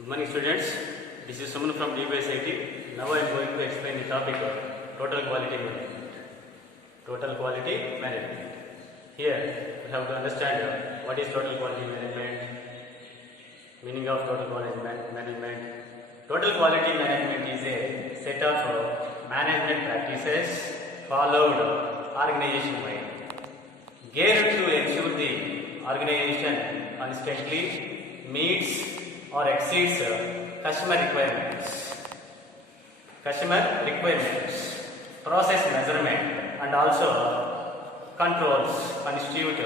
Good morning students, this is Suman from DBSIT. Now I am going to explain the topic of total quality management. Total quality management. Here we have to understand what is total quality management, meaning of total quality management. Total quality management is a set of management practices followed organization-wide, geared to ensure the organization constantly meets or exceeds customer requirements, process measurement and also controls constitute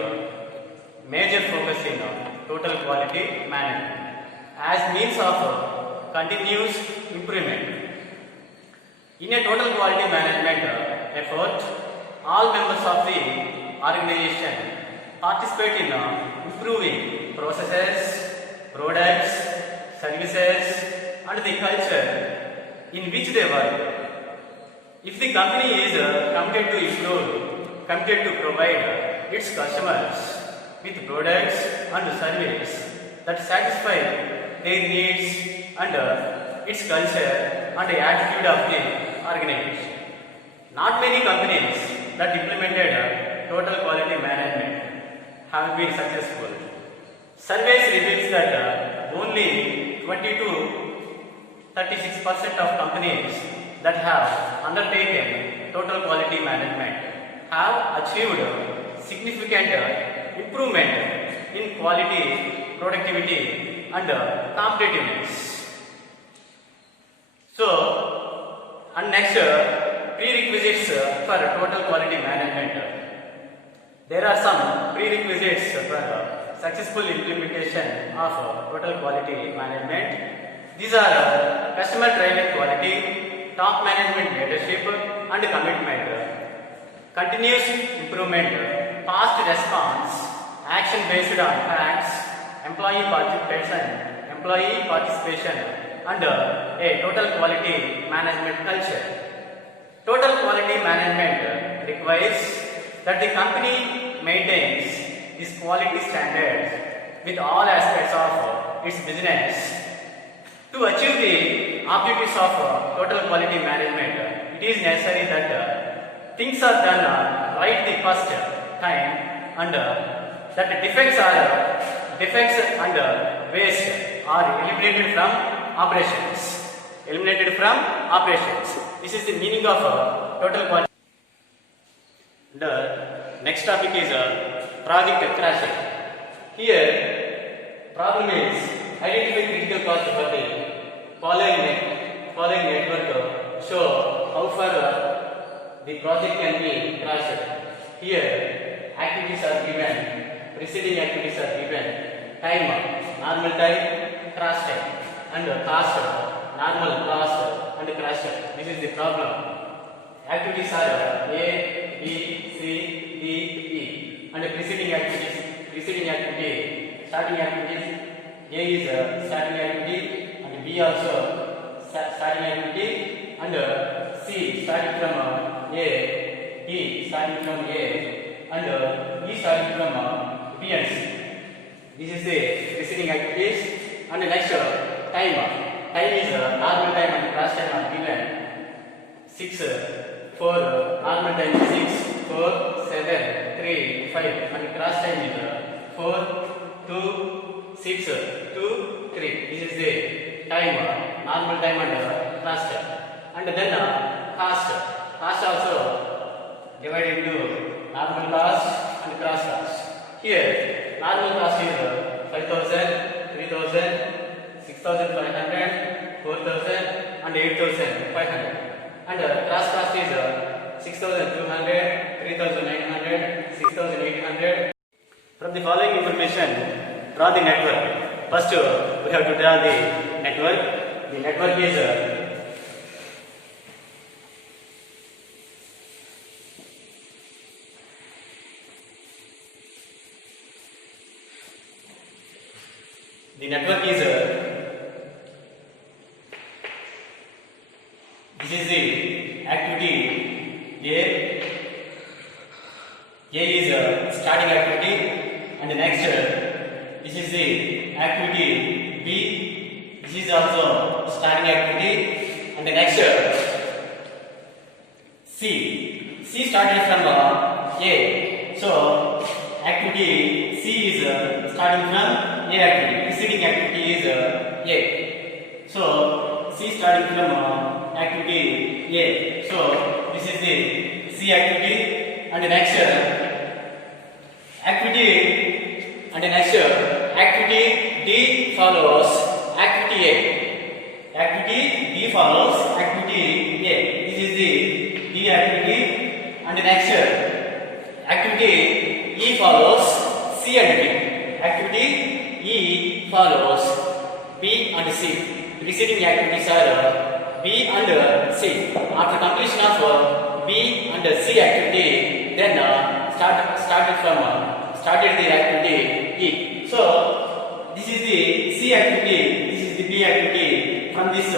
major focus in total quality management as means of continuous improvement. In a total quality management effort, all members of the organization participate in improving processes, products, services and the culture in which they work. If the company is committed to provide its customers with products and services that satisfy their needs and its culture and the attitude of the organization. Not many companies that implemented total quality management have been successful. Surveys reveals that only 20 to 36% of companies that have undertaken total quality management have achieved significant improvement in quality, productivity and competitiveness. And next, prerequisites for total quality management. There are some prerequisites for successful implementation of total quality management. These are customer driven quality, top management leadership and commitment, continuous improvement, fast response, action based on facts, employee participation and a total quality management culture. Total quality management requires that the company maintains these quality standards with all aspects of its business. To achieve the objectives of total quality management, it is necessary that things are done right the first time and that defects and waste are eliminated from operations. This is the meaning of total quality. The next topic is project crashing. Here, problem is identify critical cost for the following network show how far the project can be crashed. Here, activities are given, preceding activities are given, time, normal time, crash time, and cost, normal cost, and crash time. This is the problem. Activities are A, B, C, D, E, and preceding activity, starting activities. A is starting activity, and B also starting activity, and C starting from A, D starting from A, and E starting from B and C. This is the preceding activities. And next time. Time is normal time and crash time are given. 6, 4, normal time is 6, 4, 7, 3, 5, and crash time is 4, 2, 6, 2, 3. This is the time, normal time and crash time. And then cost. Cost also divided into normal cost and crash cost. Here, normal cost is 5,000, 3,000, 6,500, 4,000 and 8,500. And crash cost is 6,200, 3,900, 6,800. From the following information, draw the network. First, we have to draw the network. The network is this is the activity A. A is starting activity, and the next this is the activity B. This This is also starting activity. And the next C. C started from A. So activity C is starting from A activity. Preceding activity is A. So C starting from activity A. So this is the C activity. And the next activity D follows activity A. Activity D follows activity A. This is the D activity. And the next activity E follows C and D. Activity E follows B and C. Preceding activities are B and C. After completion of B and C activity, then started the activity E. So this is the C activity, this is the B activity. From this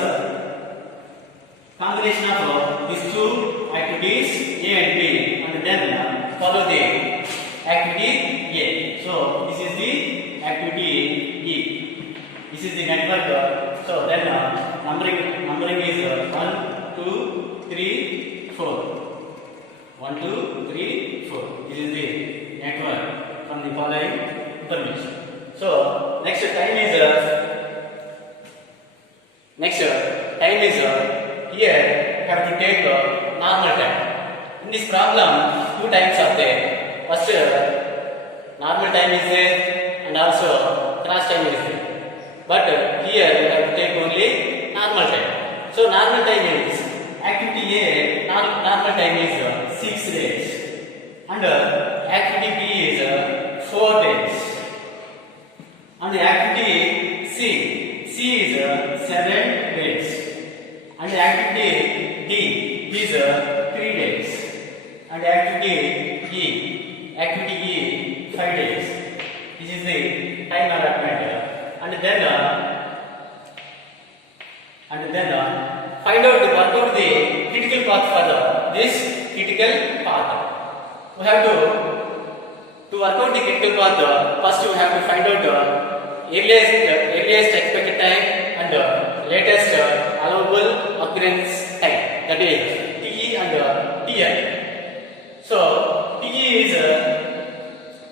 combination of these two activities A and B, and then follow the activity A. So this is the activity E. This is the network. So then numbering is 1, 2, 3, 4. 1, 2, 3, 4. This is the network from the following information. So next time is here you have to take normal time. In this problem, 2 times are there. First normal time is there and also cross time is there. But here you have to take only normal time. So normal time is activity A. Normal time is 6 days, and activity B is 4 days, and the activity C is 7 days, and the activity D is 3 days, and the activity E 5 days. This is the time allotment. And then find out the work out the critical path for this critical path. We have to work out the critical path. First, we have to find out the earliest expected time and latest allowable occurrence time. That is TE and TI. So TE is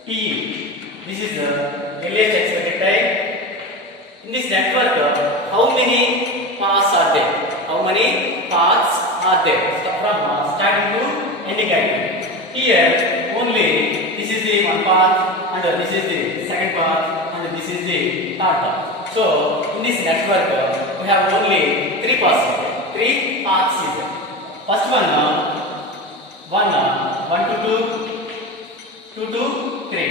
TE. This is the earliest expected time. In this network, how many paths are there? How many paths are there? So from starting to ending activity. Here only this is the one path, and this is the second path, and this is the third path. So in this network, we have only 3 paths. 3 paths is there. First one, 1 to 2, 2 to 3.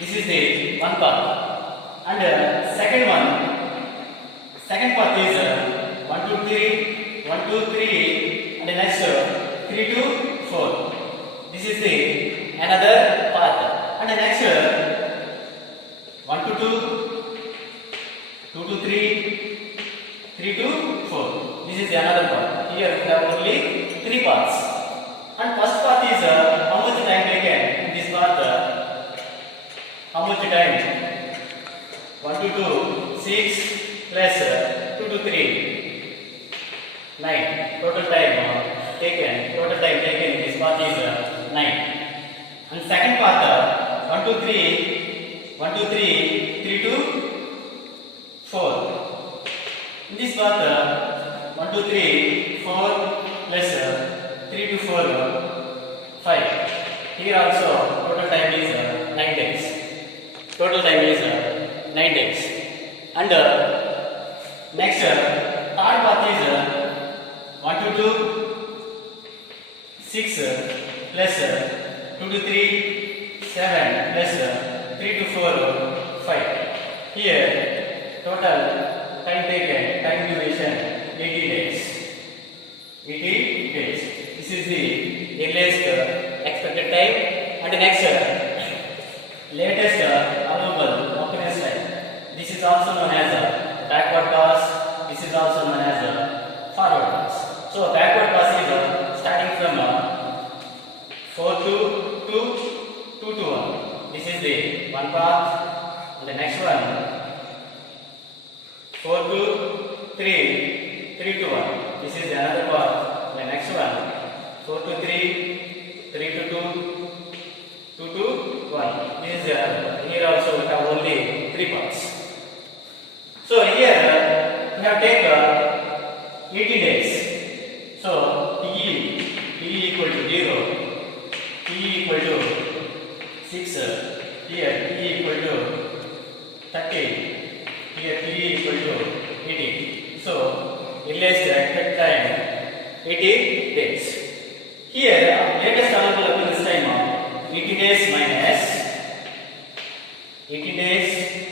This is the one path. And second path is 1 to 3, 1 to 3, and the next 3 to 4. This is the another path. And the next 1 to 2, 2 to 3, 3 to 4. This is the another path. Here we have only 3 paths. And first path is how much time taken in this path? How much time? 1 to 2, 6 plus 2 to 3, 9. Total time taken in this path is 9. And second path, 1 to 3, 3 to 4. In this path, 1 to 3, 4 plus 3 to 4, 5. Here also total time is 9 days. Total time is 9 days. And next third path is 1 to 2, 6 plus 2 to 3, 7 plus 3 to 4, 5. Here total time taken, time duration 80 days. 80 days. This is the earliest expected time. And the next latest allowable occurrence time. This is also known as backward pass. This is also known as forward pass. So backward pass is starting from 4 to 2 to 1. This is the one path. And the next one 4 to 3, 3 to 1. This is another part. The next one, 4 to 3, 3 to 2, 2 to 1. This is here also we have only 3 parts. So here we have taken 80 days. So T equal to 0, T equal to 6, here T equal to 30, here T equal to 80. So earliest expected time 80 days. Here latest available occurrence time 80 days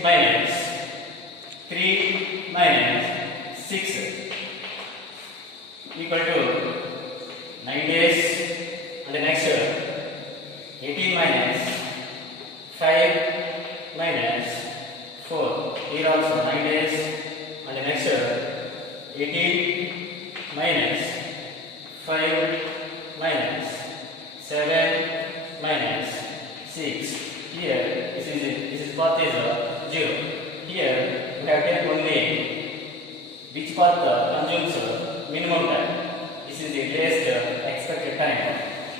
minus 3 minus 6 equal to 9 days, and the next 18 minus 5 minus 4, here also 9 days, and the next 18 minus 5 minus 7 minus 6. Here this is path is 0. Here we have taken only which path consumes minimum time. This is the latest expected time,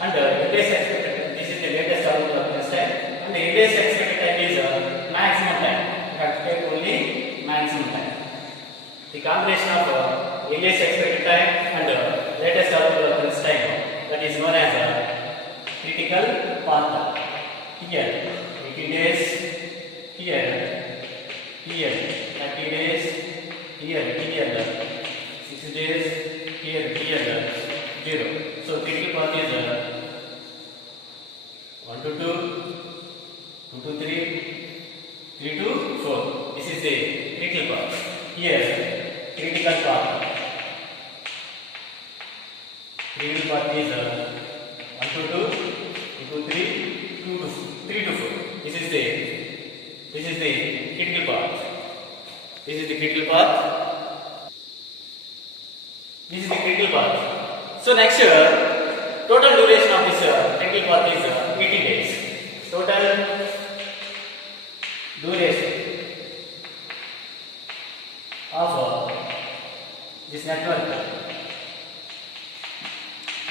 and latest expected, this is the latest available occurrence time, and the latest expected time is maximum time. We have to take only maximum time. The combination of earliest expected time and latest available occurrence time, that is known as critical path. Here 80 days, here 30 days, here 6 days, here 0. So critical path is 1 to 2, 2 to 3, 3 to 4. This is the critical path. Here critical path. Critical path is 1 to 2, 2 to 3, 3 to 4. This is the critical path. This is the critical path. This is the critical path. So next total duration of this critical path is 80 days. Total duration of this network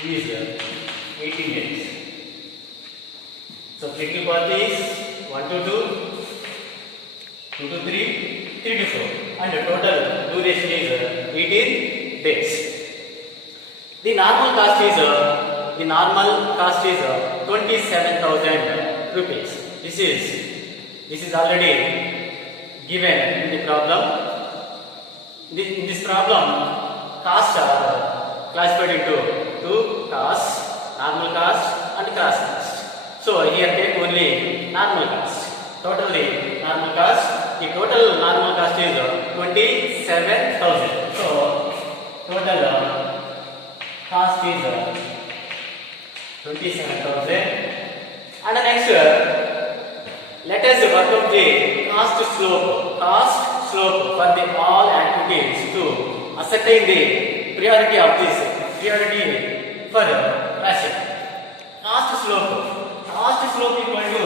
is 18 days. So critical path is 1 to 2, 2 to 3, 3 to 4, and the total duration is 18 days. The normal cost is 27,000 rupees. This is already given in the problem. In this problem, costs are classified into two costs: normal cost and cross cost. So here take only normal cost. Totally normal cost. The total normal cost is 27,000. So total cost is 27,000. And next, let us work out the cost slope. Cost slope for the all activities to ascertain the priority of this priority for ration. Cost slope. Cost slope equal to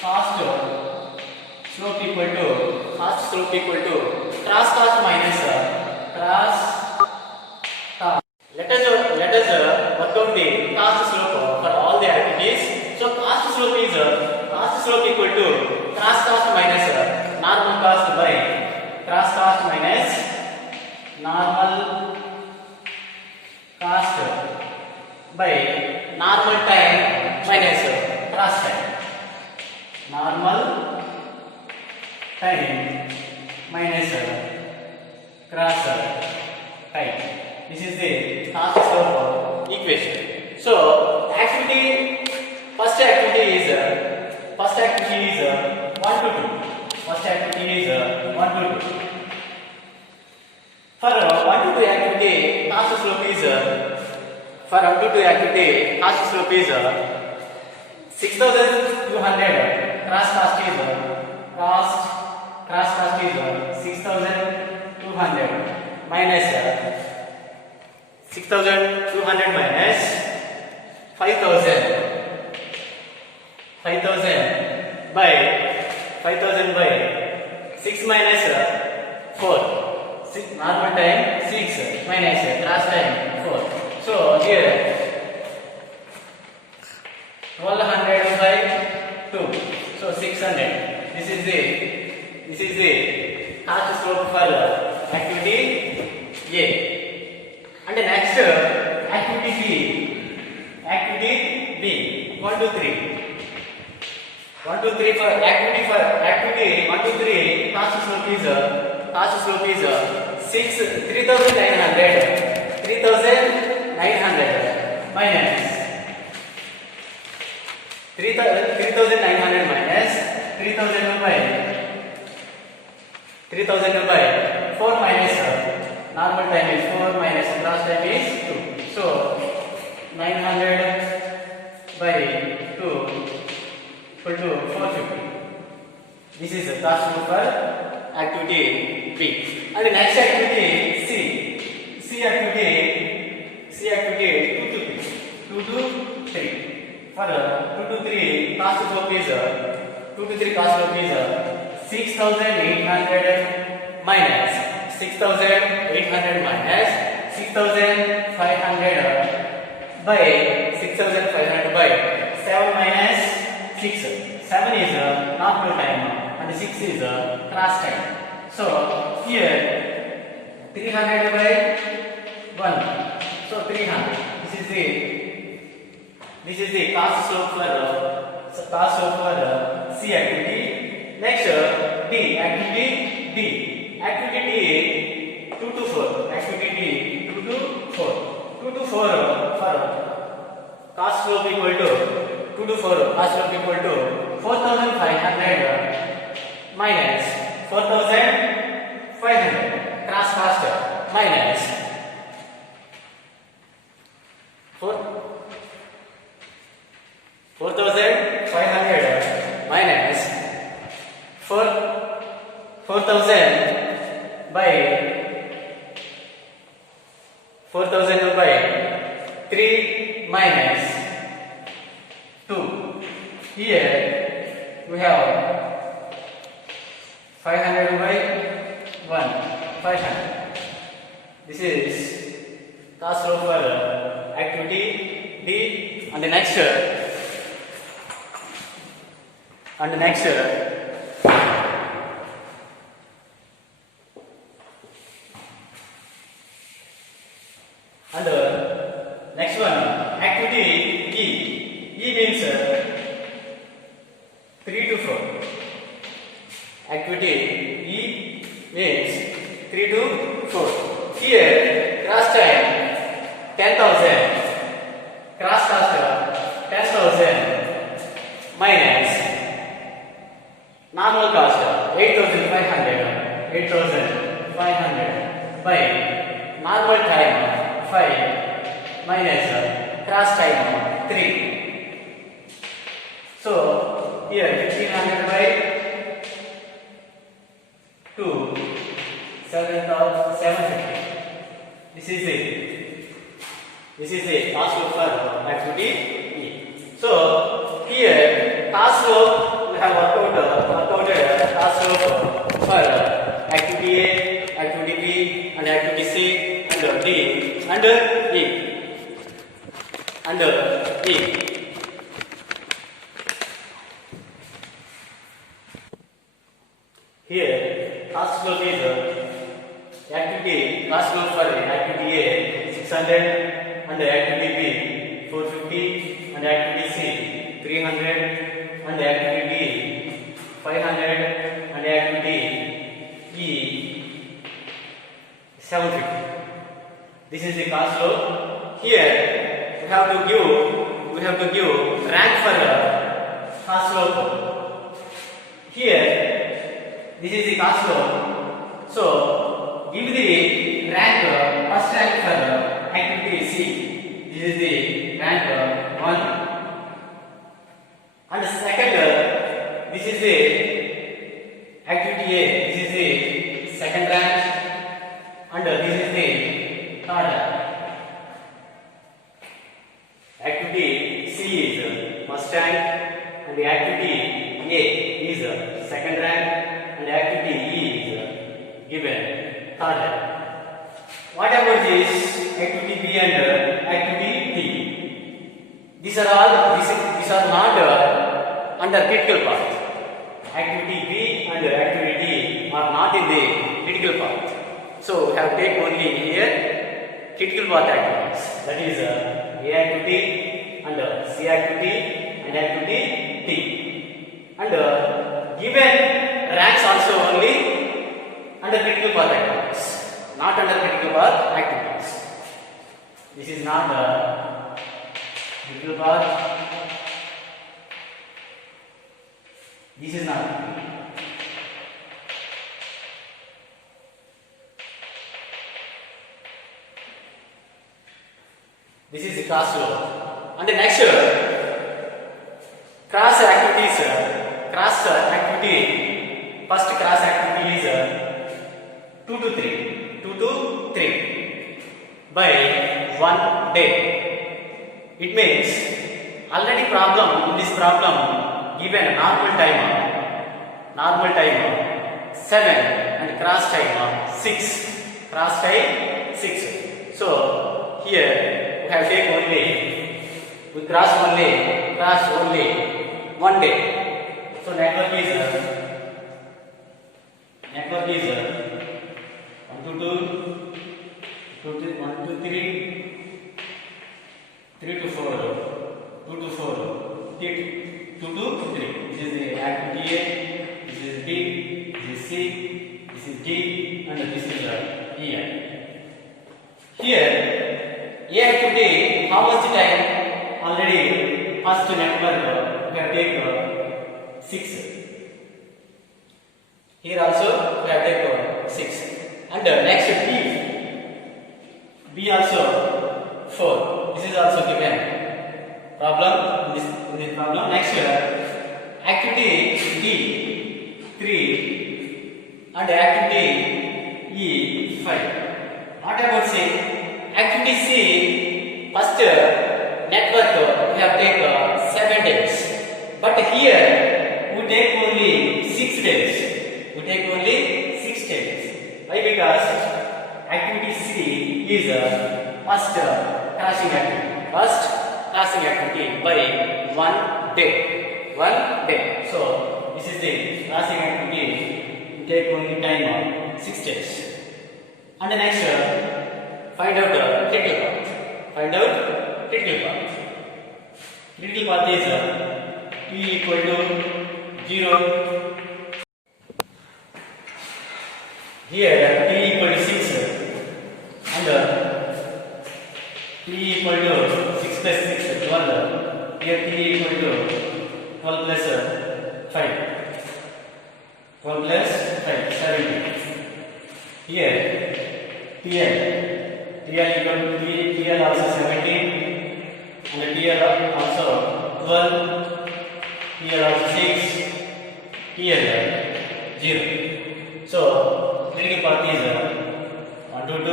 cost slope equal to cross cost minus cross cost. Let us work out the cost slope for all the activities. So cost slope equal to cross cost minus normal cost by cross cost minus normal cost by normal time minus cross time. Normal time minus cross time. This is the cost slope equation. So first activity is 1 to 2. First activity is 1 to 2. For 1 to 2 activity, cost slope is 6,200. Cross cost is 6,200 minus 6,200 minus 5,000 by 6 minus 4. normal time 6 minus cross time 4. So here 1200 by 2. So 600. This is the cost slope for activity A. And the next activity B. 1 to 3. 1 to 3 for activity 1 to 3 cost slope is 3900 minus 3900 minus 3000 by 4 minus normal time is 4 minus cross time is 2. So 900 by 2 equal to 450. This is the cost for activity B. And the next activity C. C activity 2 to 3. For 2 to 3 cost slope is 6800 minus 6500 by 7 minus 6. 7 is normal time and 6 is cross time. So here 300 by 1. So 300. This is the cost slope for C activity. Next D activity D. Activity D 2 to 4. Activity D 2 to 4. 2 to 4 for cost slope equal to 2 to 4 cost slope equal to 4500 minus 4500 cross cost minus 4500 minus 4000 by 3 minus 2. Here we have 500 by 1. 500. This is cost slope for activity D. And the next one activity E. E means 3 to 4. Activity E means 3 to 4. Here cross time 10,000. Cross cost 10,000 minus normal cost 8,500 by normal time 5 minus cross time 3. So here 1500 by 2 7,750. This is the cost slope for activity E. So here cost slope we have worked out cost slope for activity A, activity B, and activity C, and D, and E, and E. Here cost slope is activity cost slope for activity A 600 and activity B 450 and activity C 300 and activity D 500 and activity E 750. This is the cost slope. Here we have to give rank for cost slope. Here this is the cost slope. So give the rank first rank for activity C. This is the rank 1. And second, this is the activity A. This is the second rank, and this is the third rank. Activity C is first rank, and the activity A is second rank, and activity E is given third. What about this activity B and activity D? These are not under critical path. Activity B and activity D are not in the critical path. So we have take only here critical path activities. That is A activity and C activity and activity D. And given ranks also only under critical path activities, not under critical path activities. This is not critical path. This is not. This is the cross flow. And the next cross activities. Cross activity. First cross activity is 2 to 3. 2 to 3 by 1 day. It means already problem in this problem given normal time 7 and cross time 6. Cross time 6. So here we have take only we cross only 1 day. So network is 1 to 2, 1 to 3, 3 to 4, 2 to 4, 2 to 3. This is the activity A, this is B, this is C, this is D, and this is E. Here, A activity, how much time? Already, first network we have taken 6. Here also we have taken 6. And next B also 4. This is also given problem in this problem. Next activity D 3 and activity E 5. What about C? Activity C, first network we have taken 7 days, but here we take only 6 days. We take only 6 days. Why? Because activity C is first crossing activity. First crossing activity by 1 day. 1 day. So this is the crossing activity. We take only time of 6 days. And the next find out critical path. Find out critical path. Critical path is T equal to 0. Here T equal to 6 and T equal to 6 plus 6 12. Here T equal to 12 plus 5. 12 plus 5 17. Here TL equal to TL also 17 and TL also 12. TL also 6. TL 0. So critical path is 1 to 2,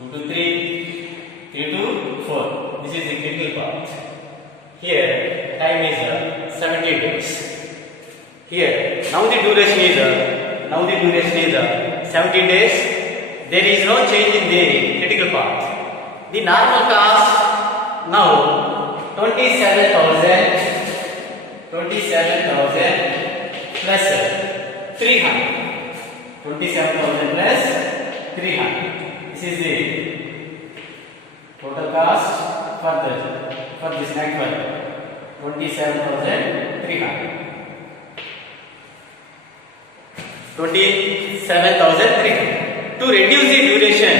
2 to 3, 3 to 4. This is the critical path. Here time is 17 days. Here now the duration is 17 days. There is no change in the critical path. The normal cost now 27,000 plus 300. 27,000 plus 300. This is the total cost for this network. 27,300. 27,300. To reduce the duration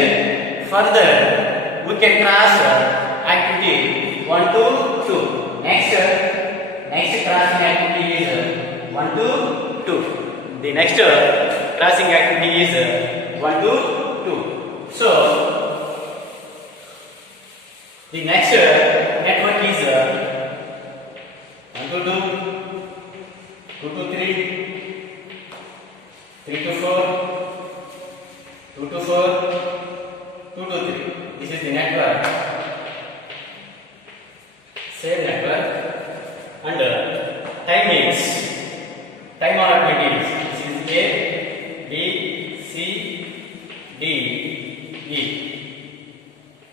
further, we can cross activity 1 to 2. Next crossing activity is 1 to 2. The next crossing activity is 1 to 2. So the next network is 1 to 2, 2 to 3, 3 to 4, 2 to 4, 2 to 3. This is the network. Same network. And time allotment is this is A, B, C, D, E.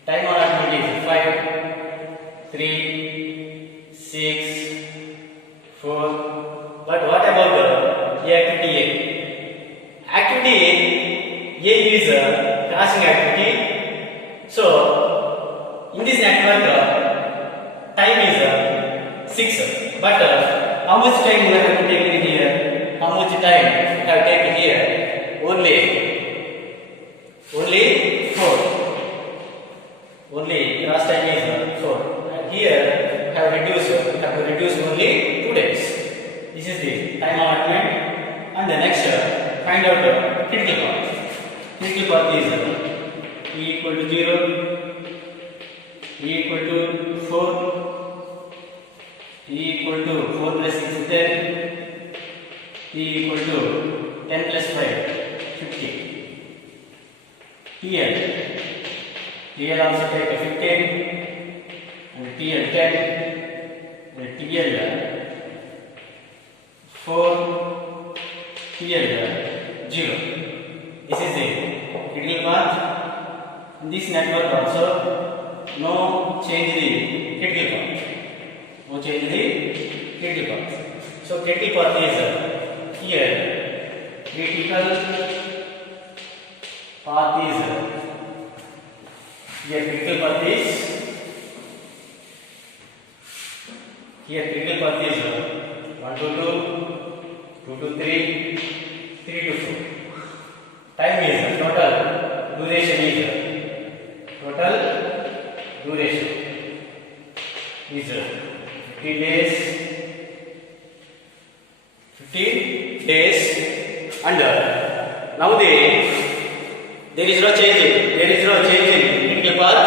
Time allotment is 5, 3, 6, 4. But what about the activity A? Activity A is a crossing activity. So, in this network, time is 6. But how much time we have taken here? How much time we have taken here? Only 4. Only cross time is 4. And here we have to reduce only 2 days. This is the time allotment. And the next, find out the critical path. Critical path is E equal to 0, E equal to 4, E equal to 4 plus 6 is 10, E equal to 10 plus 5, 50. TL also take a 15, and TL 10, and TL 4, TL 0. This is the critical path. In this network also, no change the critical path. No change the critical path. So critical path is here. Critical path is here. Critical path is here. Critical path is 1 to 2, 2 to 3, 3 to 4. Time is total duration is 50 days. 50 days, and now there is no change in critical path.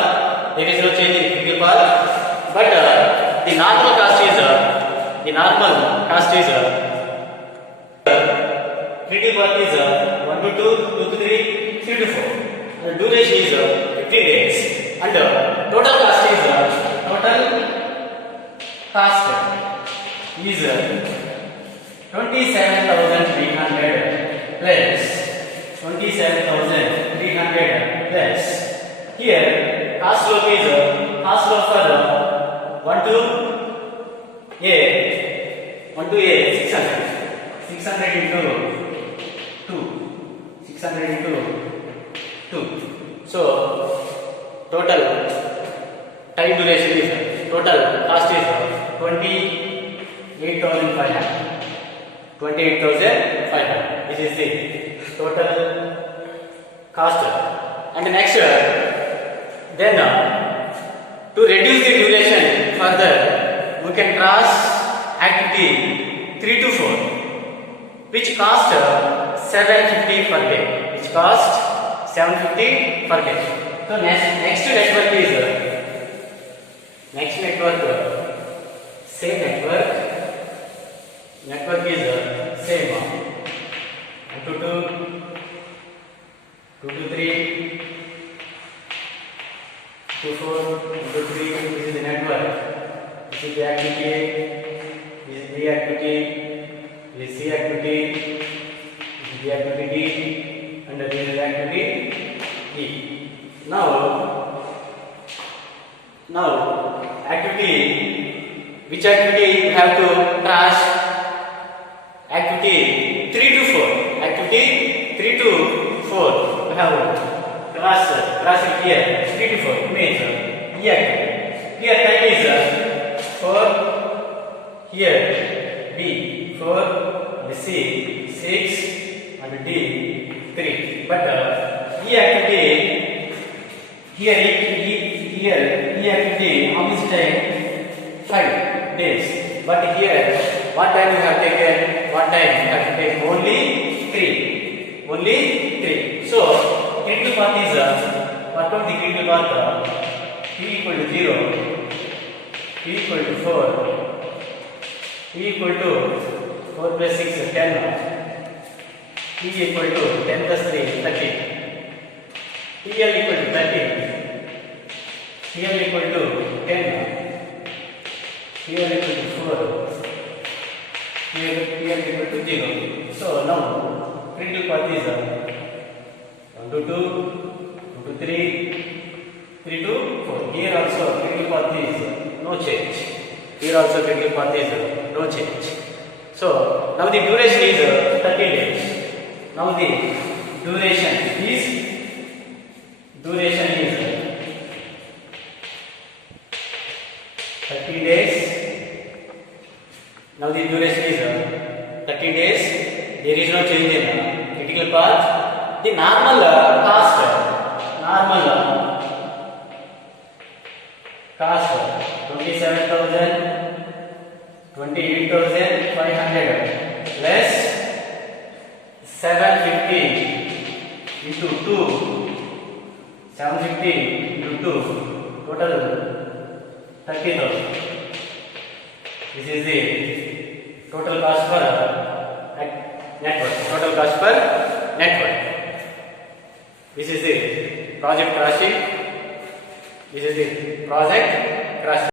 But the normal cost is critical path is 1 to 2, 2 to 3, 3 to 4. The duration is 50 days, and total cost is 27,300 plus 27,300 plus. Here cost slope for 1 to A 600 into 2. So total time duration is total cost is 28,500. This is the total cost. And next, then to reduce the duration further, we can cross activity 3 to 4, which cost 750 per day. So next network is same network is same 1 to 2, 2 to 3, 2 to 4, 1 to 3. This is the network. This is the activity A, this is the activity, this is the activity, this is the activity D, and this is the activity E. Now activity, which activity you have to trash? Activity 3 to 4. Activity 3 to 4. We have cross it here. 3 to 4 means E activity. Here time is 4. Here B 4, and C 6, and D 3. But E activity here E activity how much time? 5 days. But here what time you have taken? What time you have to take? Only 3. So critical path is what about the critical path? T equal to 0, T equal to 4, T equal to 4 plus 6 is 10. T equal to 10 plus 3 is 30. TL equal to 30. TL equal to 10. TL equal to 4. TL equal to 0. So now critical path is 1 to 2, 3 to 4. Here also critical path is no change. Here also critical path is no change. So now the duration is 30 days. Now the duration is 30 days. Now the duration is 30 days. There is no change in critical path. The normal cost 27,000, 28,500 less 750 into 2, 750 into 2, total 30,000. This is the total cost for network. Total cost per network. This is the project cost sheet. This is the project cost.